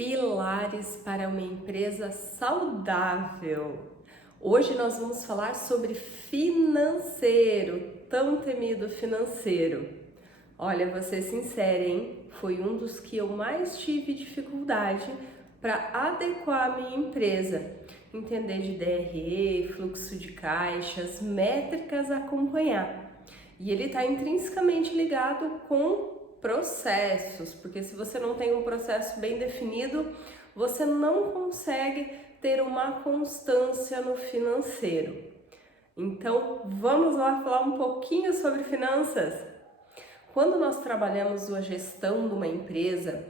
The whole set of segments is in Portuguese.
Pilares para uma empresa saudável. Hoje nós vamos falar sobre financeiro, tão temido financeiro. Olha, vou ser sincera, hein? Foi um dos que eu mais tive dificuldade para adequar a minha empresa. Entender de DRE, fluxo de caixas, métricas a acompanhar. E ele está intrinsecamente ligado com processos, porque se você não tem um processo bem definido, você não consegue ter uma constância no financeiro. Então, vamos lá falar um pouquinho sobre finanças? Quando nós trabalhamos a gestão de uma empresa,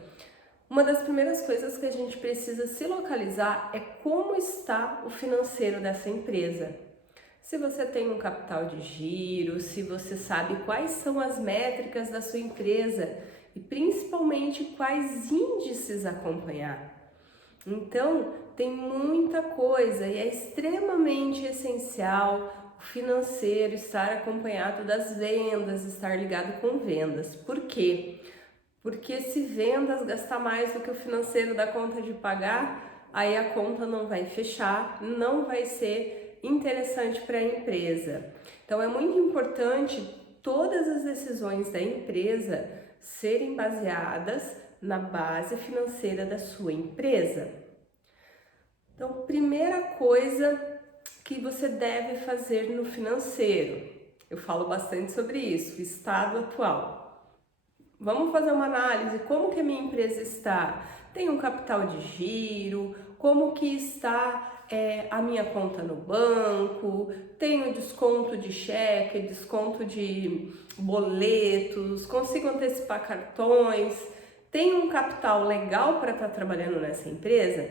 uma das primeiras coisas que a gente precisa se localizar é como está o financeiro dessa empresa. Se você tem um capital de giro, se você sabe quais são as métricas da sua empresa e principalmente quais índices acompanhar. Então, tem muita coisa e é extremamente essencial o financeiro estar acompanhado das vendas, estar ligado com vendas. Por quê? Porque se vendas gastar mais do que o financeiro dá conta de pagar, aí a conta não vai fechar, não vai ser interessante para a empresa. Então é muito importante todas as decisões da empresa serem baseadas na base financeira da sua empresa. Então, primeira coisa que você deve fazer no financeiro, eu falo bastante sobre isso, o estado atual. Vamos fazer uma análise, como que a minha empresa está? Tem um capital de giro? Como que está a minha conta no banco? Tenho desconto de cheque, desconto de boletos? Consigo antecipar cartões? Tenho um capital legal para estar trabalhando nessa empresa?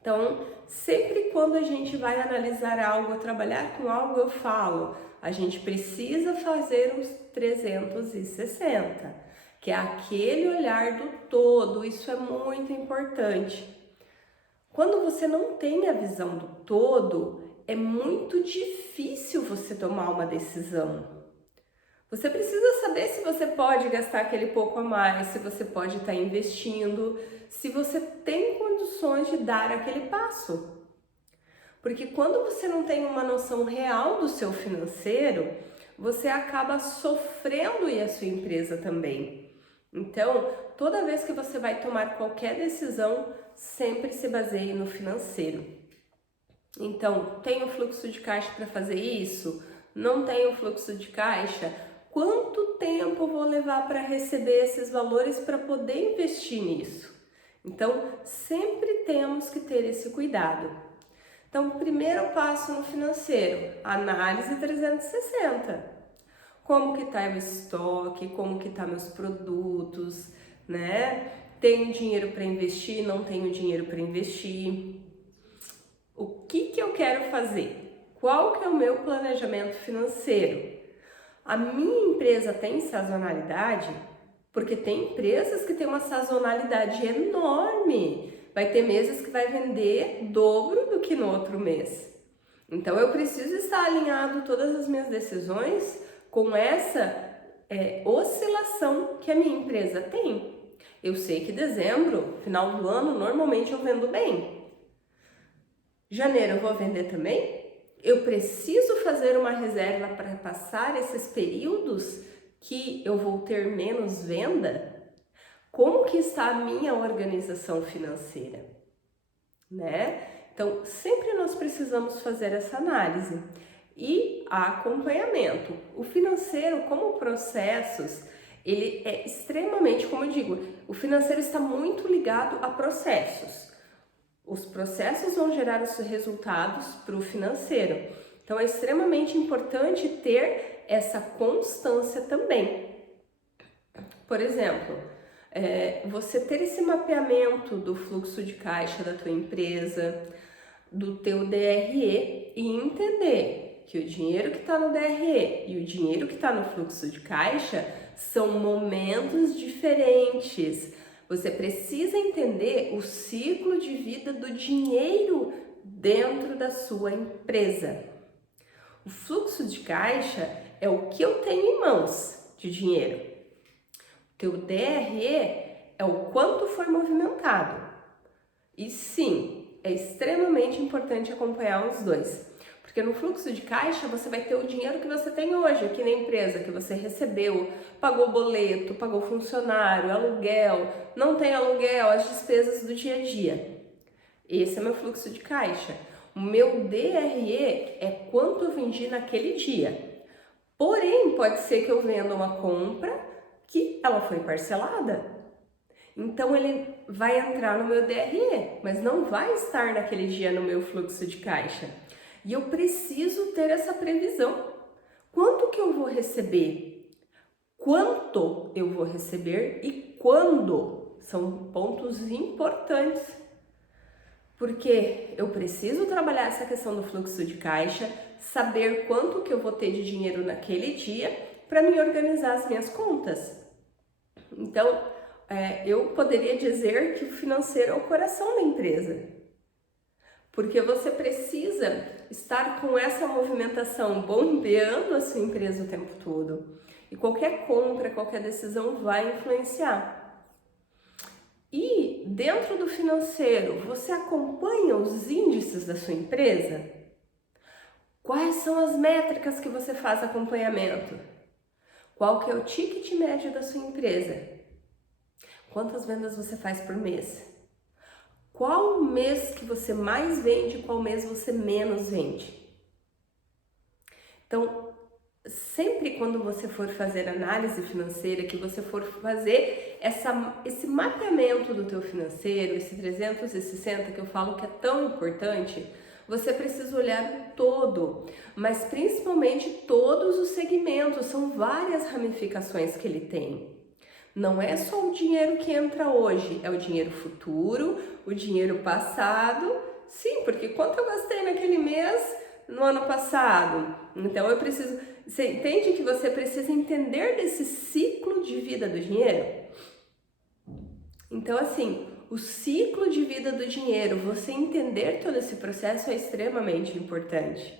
Então, sempre quando a gente vai analisar algo, trabalhar com algo, eu falo, a gente precisa fazer os 360, que é aquele olhar do todo, isso é muito importante. Quando você não tem a visão do todo, é muito difícil você tomar uma decisão. Você precisa saber se você pode gastar aquele pouco a mais, se você pode estar investindo, se você tem condições de dar aquele passo. Porque quando você não tem uma noção real do seu financeiro, você acaba sofrendo e a sua empresa também. Então, toda vez que você vai tomar qualquer decisão, sempre se baseie no financeiro. Então, tem o fluxo de caixa para fazer isso? Não tem o fluxo de caixa? Quanto tempo vou levar para receber esses valores para poder investir nisso? Então, sempre temos que ter esse cuidado. Então, primeiro passo no financeiro, análise 360. Como que tá o estoque, como que tá meus produtos, né? Tenho dinheiro para investir, não tenho dinheiro para investir. O que eu quero fazer? Qual que é o meu planejamento financeiro? A minha empresa tem sazonalidade? Porque tem empresas que têm uma sazonalidade enorme. Vai ter meses que vai vender dobro do que no outro mês. Então eu preciso estar alinhado todas as minhas decisões com essa oscilação que a minha empresa tem. Eu sei que dezembro, final do ano, normalmente eu vendo bem. Janeiro eu vou vender também? Eu preciso fazer uma reserva para passar esses períodos que eu vou ter menos venda? Como que está a minha organização financeira? Né? Então, sempre nós precisamos fazer essa análise. E acompanhamento. O financeiro, como processos, ele é extremamente, como eu digo, o financeiro está muito ligado a processos. Os processos vão gerar os resultados para o financeiro. Então, é extremamente importante ter essa constância também. Por exemplo, você ter esse mapeamento do fluxo de caixa da tua empresa, do teu DRE e entender que o dinheiro que está no DRE e o dinheiro que está no fluxo de caixa são momentos diferentes. Você precisa entender o ciclo de vida do dinheiro dentro da sua empresa. O fluxo de caixa é o que eu tenho em mãos de dinheiro. O teu DRE é o quanto foi movimentado. E sim, é extremamente importante acompanhar os dois. Porque no fluxo de caixa você vai ter o dinheiro que você tem hoje aqui na empresa, que você recebeu, pagou boleto, pagou funcionário, aluguel, não tem aluguel, as despesas do dia a dia. Esse é meu fluxo de caixa. O meu DRE é quanto eu vendi naquele dia. Porém, pode ser que eu venda uma compra que ela foi parcelada. Então ele vai entrar no meu DRE, mas não vai estar naquele dia no meu fluxo de caixa. E eu preciso ter essa previsão. Quanto que eu vou receber? Quanto eu vou receber e quando? São pontos importantes. Porque eu preciso trabalhar essa questão do fluxo de caixa, saber quanto que eu vou ter de dinheiro naquele dia para me organizar as minhas contas. Então, eu poderia dizer que o financeiro é o coração da empresa. Porque você precisa estar com essa movimentação bombeando a sua empresa o tempo todo. E qualquer compra, qualquer decisão vai influenciar. E dentro do financeiro, você acompanha os índices da sua empresa? Quais são as métricas que você faz acompanhamento? Qual que é o ticket médio da sua empresa? Quantas vendas você faz por mês? Qual mês que você mais vende, qual mês você menos vende? Então, sempre quando você for fazer análise financeira, que você for fazer esse mapeamento do teu financeiro, esse 360 que eu falo que é tão importante, você precisa olhar o todo, mas principalmente todos os segmentos, são várias ramificações que ele tem. Não é só o dinheiro que entra hoje, é o dinheiro futuro, o dinheiro passado. Sim, porque quanto eu gastei naquele mês, no ano passado? Então eu preciso... Você entende que você precisa entender desse ciclo de vida do dinheiro? Então assim, o ciclo de vida do dinheiro, você entender todo esse processo é extremamente importante.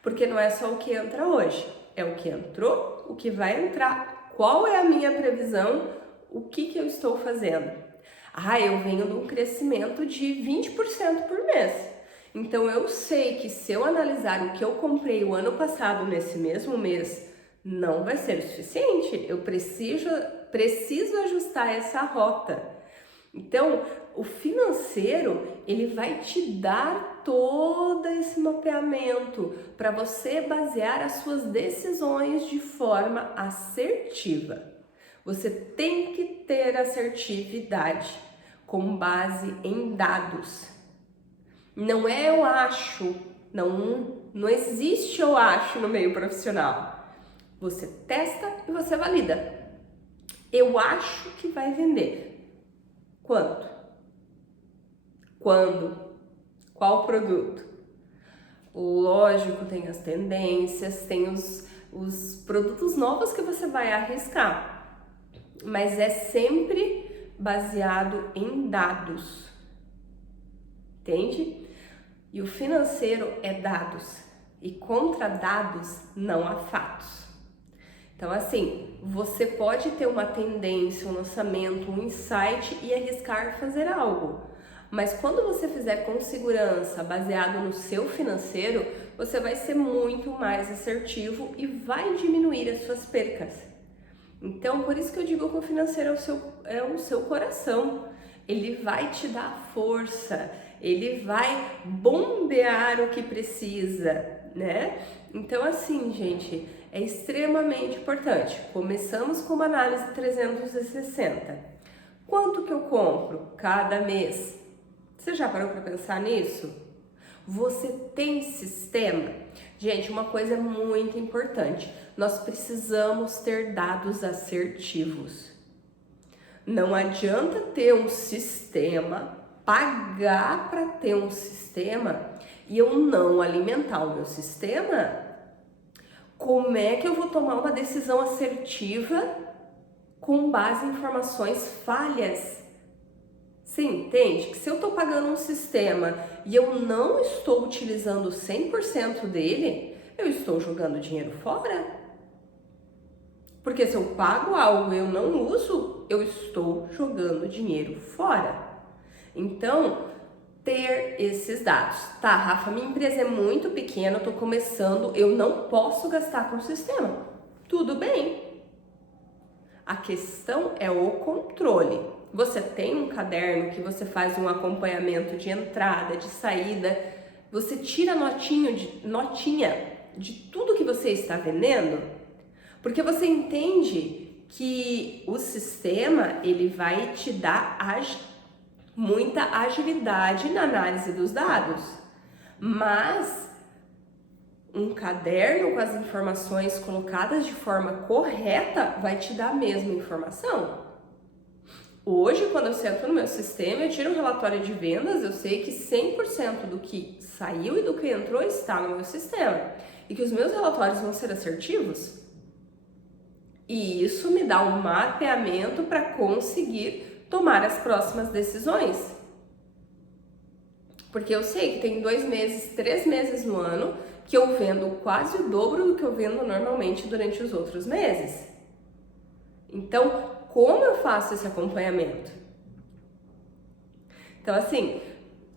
Porque não é só o que entra hoje, é o que entrou, o que vai entrar. Qual é a minha previsão? O que eu estou fazendo? Eu venho de um crescimento de 20% por mês. Então eu sei que se eu analisar o que eu comprei o ano passado nesse mesmo mês, não vai ser o suficiente. Eu preciso ajustar essa rota. Então, o financeiro, ele vai te dar todo esse mapeamento para você basear as suas decisões de forma assertiva. Você tem que ter assertividade com base em dados. Não é eu acho, não existe eu acho no meio profissional. Você testa e você valida. Eu acho que vai vender. Quanto? Quando? Qual produto? Lógico, tem as tendências, tem os produtos novos que você vai arriscar, mas é sempre baseado em dados, entende? E o financeiro é dados, e contra dados não há fatos. Então assim, você pode ter uma tendência, um lançamento, um insight e arriscar fazer algo. Mas quando você fizer com segurança, baseado no seu financeiro, você vai ser muito mais assertivo e vai diminuir as suas percas. Então, por isso que eu digo que o financeiro é o seu coração. Ele vai te dar força, ele vai bombear o que precisa, né? Então, assim, gente, é extremamente importante. Começamos com uma análise 360. Quanto que eu compro cada mês? Você já parou para pensar nisso? Você tem sistema? Gente, uma coisa muito importante. Nós precisamos ter dados assertivos. Não adianta ter um sistema, pagar para ter um sistema e eu não alimentar o meu sistema. Como é que eu vou tomar uma decisão assertiva com base em informações falhas? Sim, entende? Que se eu estou pagando um sistema e eu não estou utilizando 100% dele, eu estou jogando dinheiro fora. Porque se eu pago algo e eu não uso, eu estou jogando dinheiro fora. Então, ter esses dados. Tá, Rafa, minha empresa é muito pequena, eu tô começando, eu não posso gastar com o sistema. Tudo bem. A questão é o controle. Você tem um caderno que você faz um acompanhamento de entrada, de saída, você tira notinha de tudo que você está vendendo, porque você entende que o sistema ele vai te dar muita agilidade na análise dos dados, mas um caderno com as informações colocadas de forma correta vai te dar a mesma informação. Hoje, quando eu sento no meu sistema, eu tiro um relatório de vendas, eu sei que 100% do que saiu e do que entrou está no meu sistema e que os meus relatórios vão ser assertivos. E isso me dá um mapeamento para conseguir tomar as próximas decisões. Porque eu sei que tem 2 meses, 3 meses no ano que eu vendo quase o dobro do que eu vendo normalmente durante os outros meses. Então, como eu faço esse acompanhamento? Então, assim,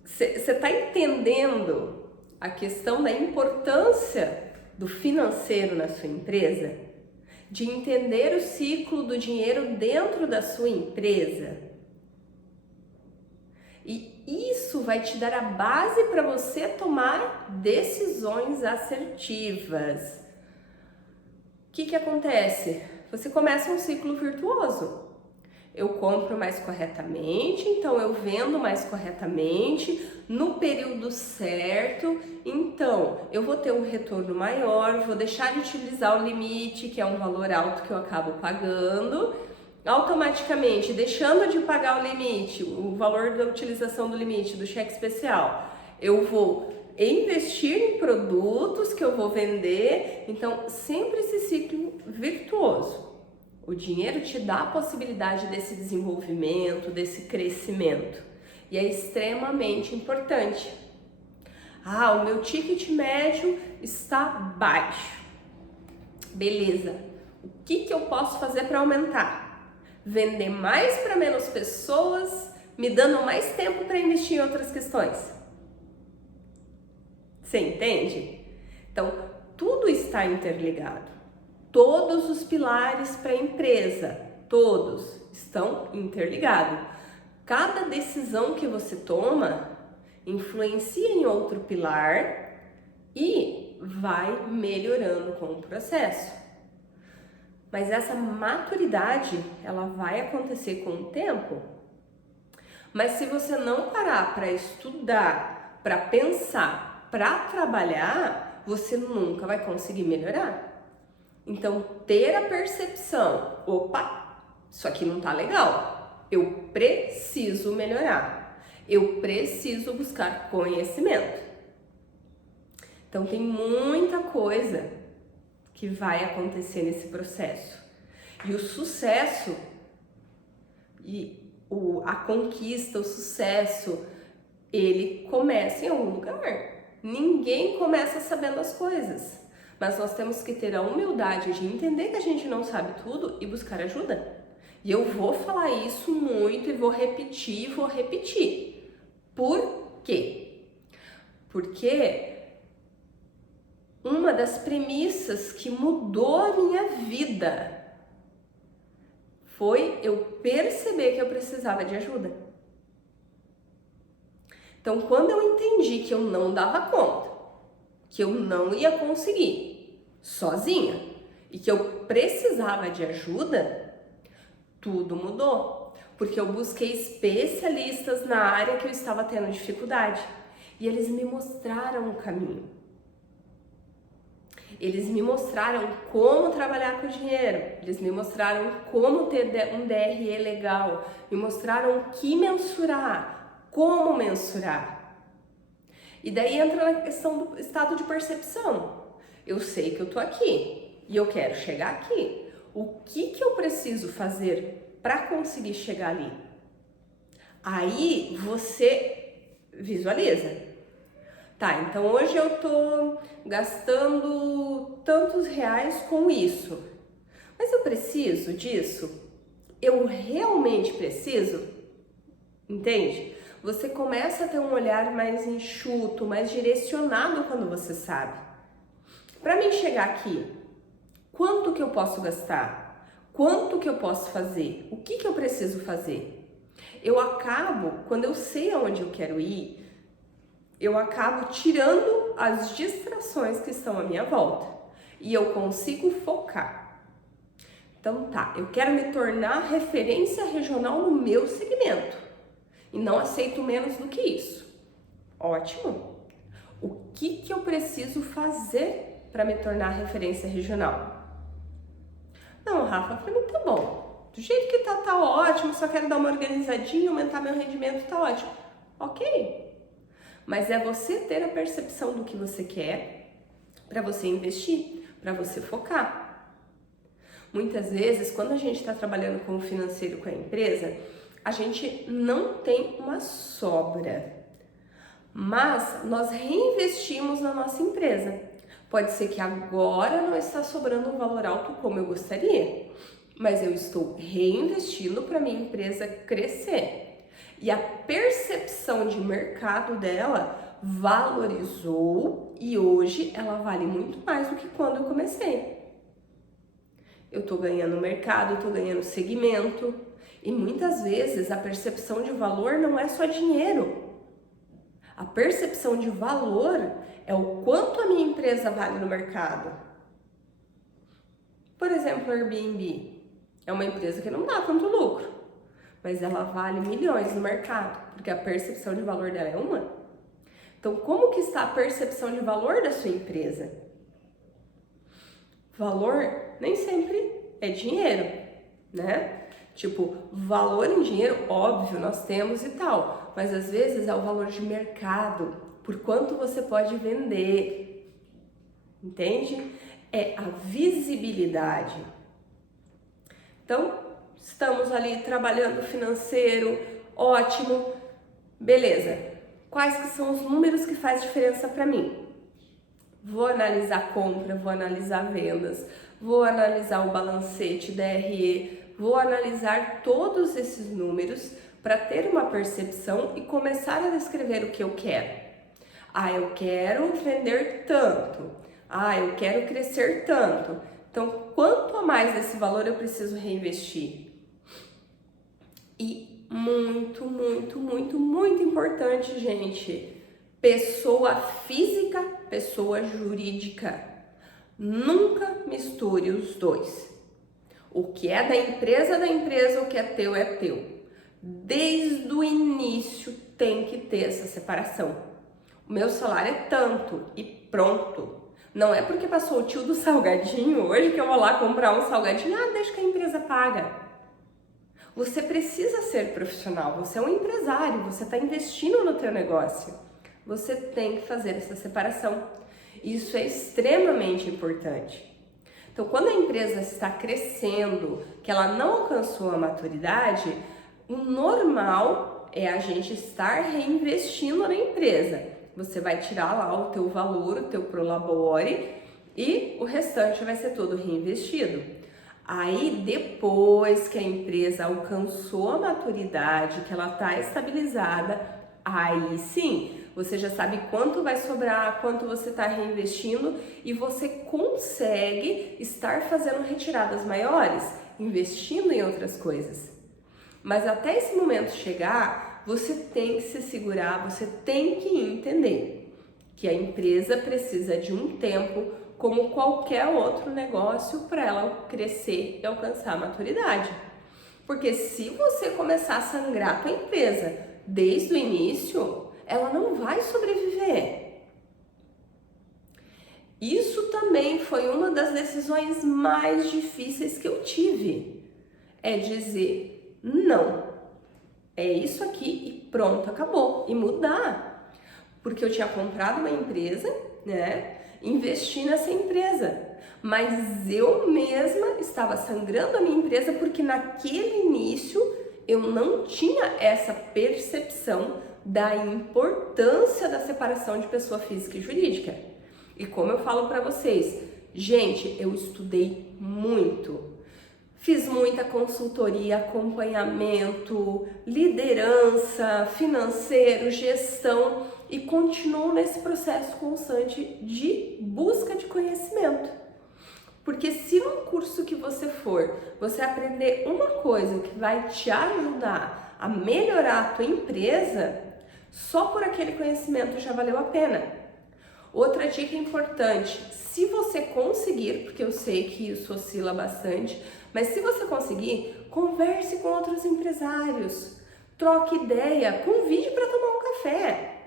você está entendendo a questão da importância do financeiro na sua empresa? De entender o ciclo do dinheiro dentro da sua empresa? E isso vai te dar a base para você tomar decisões assertivas. O que acontece? Você começa um ciclo virtuoso. Eu compro mais corretamente, então eu vendo mais corretamente, no período certo, então eu vou ter um retorno maior, vou deixar de utilizar o limite, que é um valor alto que eu acabo pagando, automaticamente deixando de pagar o limite, o valor da utilização do limite, do cheque especial, eu vou investir em produtos que eu vou vender, então sempre esse ciclo virtuoso. O dinheiro te dá a possibilidade desse desenvolvimento, desse crescimento e é extremamente importante. Ah, o meu ticket médio está baixo. Beleza, o que eu posso fazer para aumentar? Vender mais para menos pessoas, me dando mais tempo para investir em outras questões. Você entende? Então, tudo está interligado. Todos os pilares para a empresa, todos estão interligados. Cada decisão que você toma influencia em outro pilar e vai melhorando com o processo. Mas essa maturidade, ela vai acontecer com o tempo. Mas se você não parar para estudar, para pensar, para trabalhar, você nunca vai conseguir melhorar. Então, ter a percepção, opa, isso aqui não tá legal, eu preciso melhorar, eu preciso buscar conhecimento. Então, tem muita coisa que vai acontecer nesse processo. E o sucesso, a conquista, o sucesso, ele começa em algum lugar. Ninguém começa sabendo as coisas. Mas nós temos que ter a humildade de entender que a gente não sabe tudo e buscar ajuda. E eu vou falar isso muito e vou repetir. Por quê? Porque uma das premissas que mudou a minha vida foi eu perceber que eu precisava de ajuda. Então, quando eu entendi que eu não dava conta, que eu não ia conseguir sozinha e que eu precisava de ajuda, tudo mudou, porque eu busquei especialistas na área que eu estava tendo dificuldade e eles me mostraram o caminho. Eles me mostraram como trabalhar com dinheiro, eles me mostraram como ter um DRE legal, me mostraram o que mensurar, como mensurar. E daí entra na questão do estado de percepção. Eu sei que eu tô aqui e eu quero chegar aqui. O que eu preciso fazer para conseguir chegar ali? Aí você visualiza. Tá, então hoje eu tô gastando tantos reais com isso. Mas eu preciso disso? Eu realmente preciso? Entende? Você começa a ter um olhar mais enxuto, mais direcionado quando você sabe. Para mim chegar aqui, quanto que eu posso gastar? Quanto que eu posso fazer? O que que eu preciso fazer? Eu acabo, quando eu sei aonde eu quero ir, eu acabo tirando as distrações que estão à minha volta e eu consigo focar. Então tá, eu quero me tornar referência regional no meu segmento e não aceito menos do que isso. Ótimo! O que que eu preciso fazer para me tornar referência regional? Não, Rafa, para mim tá bom. Do jeito que tá ótimo, só quero dar uma organizadinha, aumentar meu rendimento, tá ótimo. Ok. Mas é você ter a percepção do que você quer para você investir, para você focar. Muitas vezes, quando a gente está trabalhando com o financeiro com a empresa, a gente não tem uma sobra, mas nós reinvestimos na nossa empresa. Pode ser que agora não está sobrando um valor alto como eu gostaria, mas eu estou reinvestindo para minha empresa crescer. E a percepção de mercado dela valorizou e hoje ela vale muito mais do que quando eu comecei. Eu estou ganhando mercado, estou ganhando segmento e muitas vezes a percepção de valor não é só dinheiro. A percepção de valor é o quanto a minha empresa vale no mercado. Por exemplo, a Airbnb é uma empresa que não dá tanto lucro, mas ela vale milhões no mercado, porque a percepção de valor dela é uma. Então, como que está a percepção de valor da sua empresa? Valor nem sempre é dinheiro, né? Tipo, valor em dinheiro, óbvio, nós temos e tal, mas às vezes é o valor de mercado, por quanto você pode vender, entende? É a visibilidade. Então, estamos ali trabalhando financeiro, ótimo, beleza. Quais que são os números que faz diferença para mim? Vou analisar compra, vou analisar vendas, vou analisar o balancete, DRE, vou analisar todos esses números para ter uma percepção e começar a descrever o que eu quero. Ah, eu quero vender tanto. Ah, eu quero crescer tanto. Então, quanto a mais desse valor eu preciso reinvestir? E muito, muito, muito, muito importante, gente. Pessoa física, pessoa jurídica. Nunca misture os dois. O que é da empresa, o que é teu. Desde o início tem que ter essa separação. O meu salário é tanto e pronto. Não é porque passou o tio do salgadinho hoje que eu vou lá comprar um salgadinho, deixa que a empresa paga. Você precisa ser profissional, você é um empresário, você está investindo no teu negócio. Você tem que fazer essa separação. Isso é extremamente importante. Então, quando a empresa está crescendo, que ela não alcançou a maturidade, o normal é a gente estar reinvestindo na empresa. Você vai tirar lá o teu valor, o teu prolabore e o restante vai ser todo reinvestido. Aí, depois que a empresa alcançou a maturidade, que ela está estabilizada, aí sim, você já sabe quanto vai sobrar, quanto você está reinvestindo e você consegue estar fazendo retiradas maiores, investindo em outras coisas. Mas até esse momento chegar, você tem que se segurar, você tem que entender que a empresa precisa de um tempo, como qualquer outro negócio, para ela crescer e alcançar a maturidade. Porque se você começar a sangrar a tua empresa desde o início, ela não vai sobreviver. Isso também foi uma das decisões mais difíceis que eu tive. É dizer não. É isso aqui e pronto, acabou. E mudar. Porque eu tinha comprado uma empresa, né? Investi nessa empresa. Mas eu mesma estava sangrando a minha empresa porque naquele início eu não tinha essa percepção da importância da separação de pessoa física e jurídica. E como eu falo para vocês, gente, eu estudei muito, Fiz muita consultoria, acompanhamento, liderança, financeiro, gestão e continuo nesse processo constante de busca de conhecimento. Porque se num curso que você for, você aprender uma coisa que vai te ajudar a melhorar a tua empresa, só por aquele conhecimento já valeu a pena. Outra dica importante, se você conseguir, porque eu sei que isso oscila bastante, mas se você conseguir, converse com outros empresários, troque ideia, convide para tomar um café.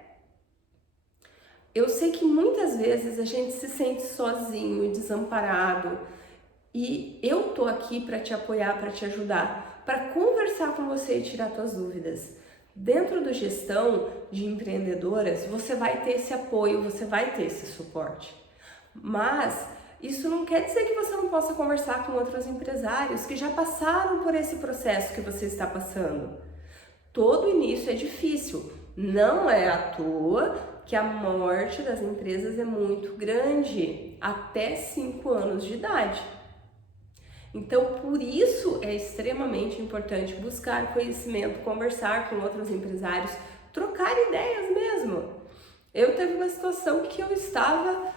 Eu sei que muitas vezes a gente se sente sozinho, desamparado, e eu tô aqui para te apoiar, para te ajudar, para conversar com você e tirar suas dúvidas. Dentro do Gestão de Empreendedoras, você vai ter esse apoio, você vai ter esse suporte. Mas isso não quer dizer que você não possa conversar com outros empresários que já passaram por esse processo que você está passando. Todo início é difícil, não é à toa que a morte das empresas é muito grande, até 5 anos de idade. Então, por isso é extremamente importante buscar conhecimento, conversar com outros empresários, trocar ideias mesmo. Eu teve uma situação que eu estava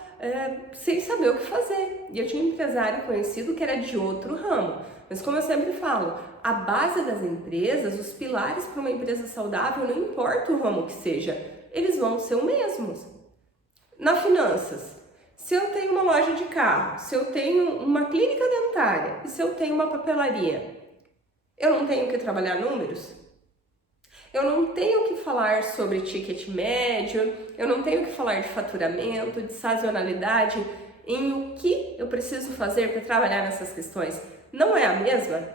sem saber o que fazer. E eu tinha um empresário conhecido que era de outro ramo. Mas como eu sempre falo, a base das empresas, os pilares para uma empresa saudável, não importa o ramo que seja, eles vão ser os mesmos. Na finanças, se eu tenho uma loja de carro, se eu tenho uma clínica dentária e se eu tenho uma papelaria, eu não tenho que trabalhar números? Eu não tenho que falar sobre ticket médio, eu não tenho que falar de faturamento, de sazonalidade, em o que eu preciso fazer para trabalhar nessas questões. Não é a mesma?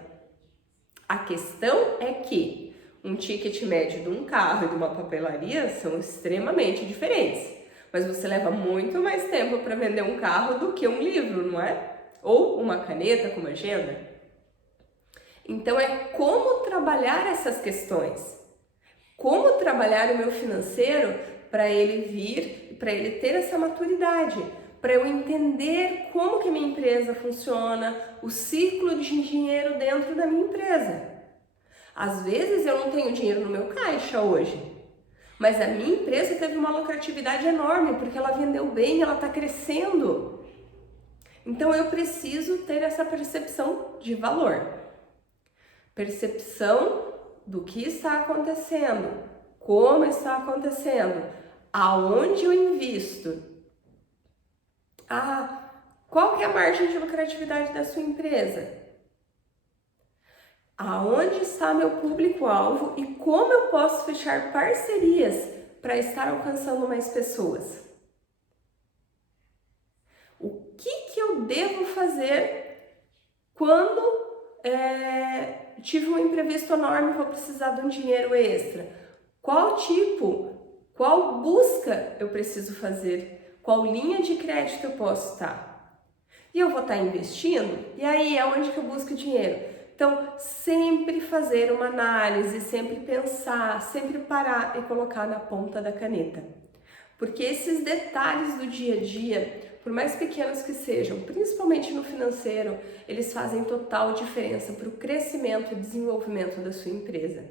A questão é que um ticket médio de um carro e de uma papelaria são extremamente diferentes. Mas você leva muito mais tempo para vender um carro do que um livro, não é? Ou uma caneta com uma agenda. Então é como trabalhar essas questões. Como trabalhar o meu financeiro para ele vir, para ele ter essa maturidade, para eu entender como que a minha empresa funciona, o ciclo de dinheiro dentro da minha empresa. Às vezes eu não tenho dinheiro no meu caixa hoje, mas a minha empresa teve uma lucratividade enorme porque ela vendeu bem, ela está crescendo. Então eu preciso ter essa percepção de valor, percepção do que está acontecendo, como está acontecendo, aonde eu invisto. Qual que é a margem de lucratividade da sua empresa? Aonde está meu público-alvo e como eu posso fechar parcerias para estar alcançando mais pessoas? O que eu devo fazer quando tive um imprevisto enorme e vou precisar de um dinheiro extra? Qual busca eu preciso fazer? Qual linha de crédito eu posso estar? E eu vou estar investindo? E aí é onde que eu busco dinheiro? Então, sempre fazer uma análise, sempre pensar, sempre parar e colocar na ponta da caneta. Porque esses detalhes do dia a dia, por mais pequenos que sejam, principalmente no financeiro, eles fazem total diferença para o crescimento e desenvolvimento da sua empresa.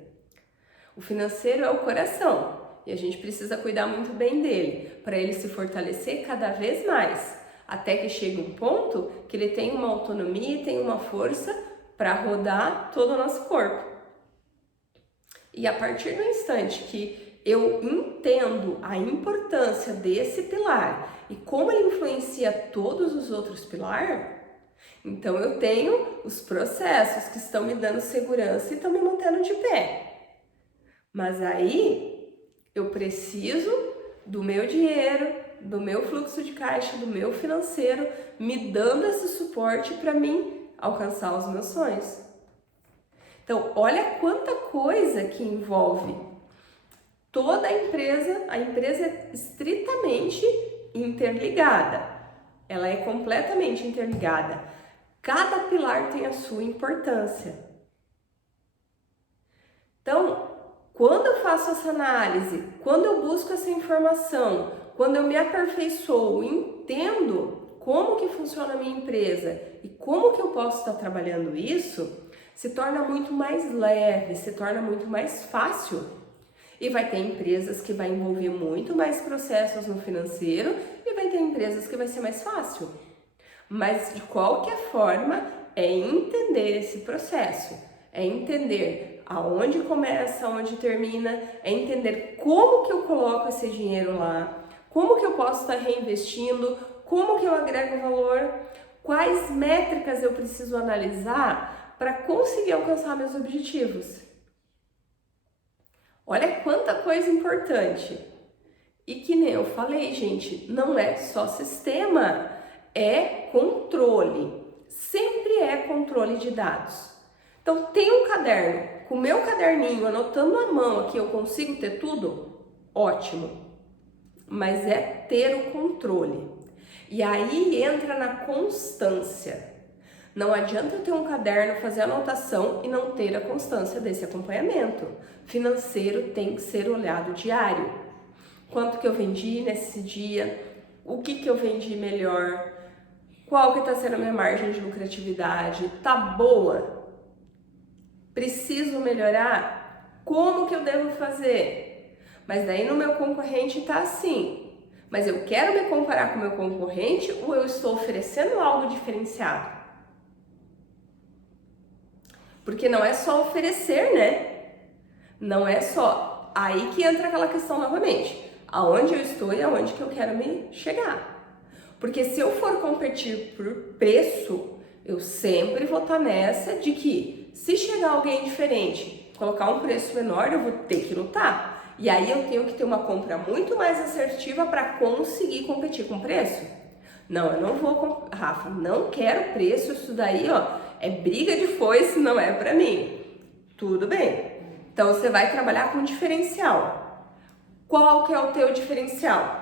O financeiro é o coração e a gente precisa cuidar muito bem dele, para ele se fortalecer cada vez mais, até que chegue um ponto que ele tem uma autonomia e tem uma força para rodar todo o nosso corpo. E a partir do instante que eu entendo a importância desse pilar e como ele influencia todos os outros pilares, então eu tenho os processos que estão me dando segurança e estão me mantendo de pé. Mas aí eu preciso do meu dinheiro, do meu fluxo de caixa, do meu financeiro, me dando esse suporte para mim alcançar os meus sonhos. Então, olha quanta coisa que envolve toda a empresa é estritamente interligada. Ela é completamente interligada. Cada pilar tem a sua importância. Então, quando eu faço essa análise, quando eu busco essa informação, quando eu me aperfeiçoo, entendo como que funciona a minha empresa e como que eu posso estar trabalhando isso, se torna muito mais leve, se torna muito mais fácil. E vai ter empresas que vai envolver muito mais processos no financeiro e vai ter empresas que vai ser mais fácil. Mas de qualquer forma, é entender esse processo, é entender aonde começa, aonde termina, é entender como que eu coloco esse dinheiro lá, como que eu posso estar reinvestindo, como que eu agrego valor, quais métricas eu preciso analisar para conseguir alcançar meus objetivos. Olha quanta coisa importante. E que nem eu falei, gente, não é só sistema, é controle. Sempre é controle de dados. Então, tem um caderno, com o meu caderninho, anotando à mão aqui, eu consigo ter tudo? Ótimo. Mas é ter o controle. E aí entra na constância. Não adianta eu ter um caderno, fazer anotação e não ter a constância desse acompanhamento. Financeiro tem que ser olhado diário. Quanto que eu vendi nesse dia? O que eu vendi melhor? Qual que está sendo a minha margem de lucratividade? Tá boa? Preciso melhorar? Como que eu devo fazer? Mas daí no meu concorrente tá assim. Mas eu quero me comparar com o meu concorrente ou eu estou oferecendo algo diferenciado? Porque não é só oferecer, né? Não é só. Aí que entra aquela questão novamente. Aonde eu estou e aonde que eu quero me chegar. Porque se eu for competir por preço, eu sempre vou estar nessa de que se chegar alguém diferente, colocar um preço menor, eu vou ter que lutar. E aí eu tenho que ter uma compra muito mais assertiva para conseguir competir com preço. Não, eu não vou, Rafa, não quero preço, isso daí, ó, é briga de foice, não é para mim. Tudo bem. Então você vai trabalhar com diferencial. Qual que é o teu diferencial?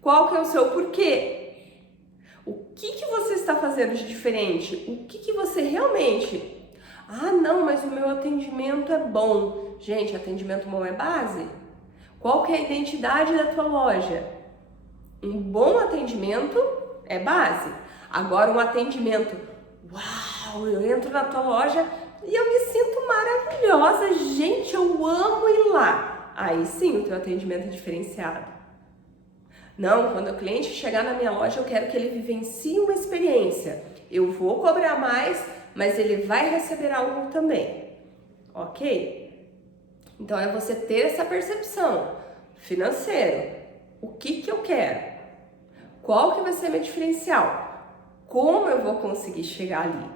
Qual que é o seu porquê? O que você está fazendo de diferente? O que você realmente... Ah, não, mas o meu atendimento é bom. Gente, atendimento bom é base? Qual que é a identidade da tua loja? Um bom atendimento é base. Agora, um atendimento... Uau, eu entro na tua loja e eu me sinto maravilhosa. Gente, eu amo ir lá. Aí sim, o teu atendimento é diferenciado. Não, quando o cliente chegar na minha loja, eu quero que ele vivencie uma experiência. Eu vou cobrar mais, mas ele vai receber algo também. Ok? Então é você ter essa percepção. Financeiro, o que eu quero? Qual que vai ser meu diferencial? Como eu vou conseguir chegar ali?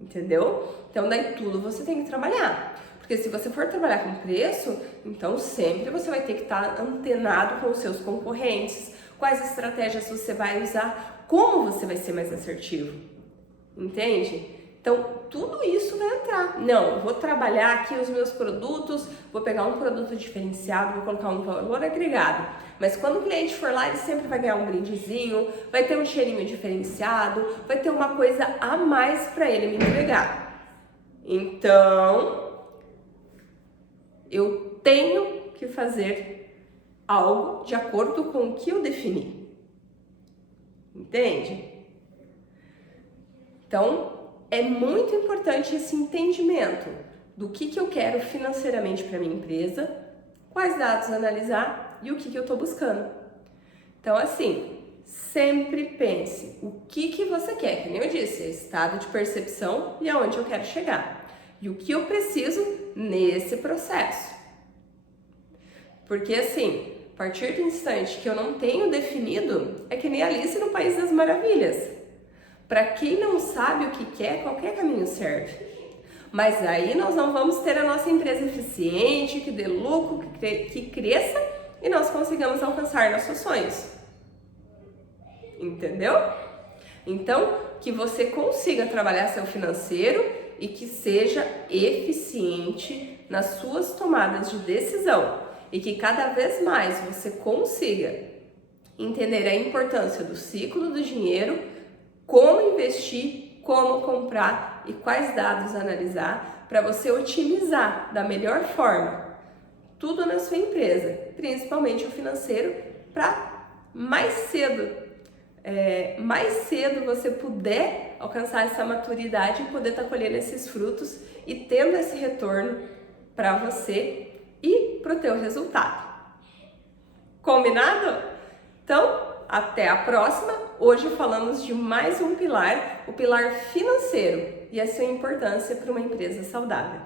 Entendeu? Então daí tudo você tem que trabalhar. Porque se você for trabalhar com preço, então sempre você vai ter que estar antenado com os seus concorrentes, quais estratégias você vai usar, como você vai ser mais assertivo, entende? Então tudo isso vai entrar. Não, vou trabalhar aqui os meus produtos, vou pegar um produto diferenciado, vou colocar um valor agregado. Mas quando o cliente for lá, ele sempre vai ganhar um brindezinho, vai ter um cheirinho diferenciado, vai ter uma coisa a mais para ele me entregar. Então... eu tenho que fazer algo de acordo com o que eu defini. Entende? Então, é muito importante esse entendimento do que eu quero financeiramente para minha empresa, quais dados analisar e o que eu estou buscando. Então, assim, sempre pense o que você quer, que nem eu disse, é estado de percepção e aonde eu quero chegar. E o que eu preciso nesse processo. Porque assim, a partir do instante que eu não tenho definido, é que nem Alice no País das Maravilhas. Para quem não sabe o que quer, qualquer caminho serve. Mas aí nós não vamos ter a nossa empresa eficiente, que dê lucro, que cresça e nós consigamos alcançar nossos sonhos. Entendeu? Então, que você consiga trabalhar seu financeiro e que seja eficiente nas suas tomadas de decisão e que cada vez mais você consiga entender a importância do ciclo do dinheiro, como investir, como comprar e quais dados analisar para você otimizar da melhor forma tudo na sua empresa, principalmente o financeiro, para mais cedo mais cedo você puder alcançar essa maturidade e poder estar colhendo esses frutos e tendo esse retorno para você e para o teu resultado. Combinado? Então, até a próxima. Hoje falamos de mais um pilar, o pilar financeiro e a sua importância para uma empresa saudável.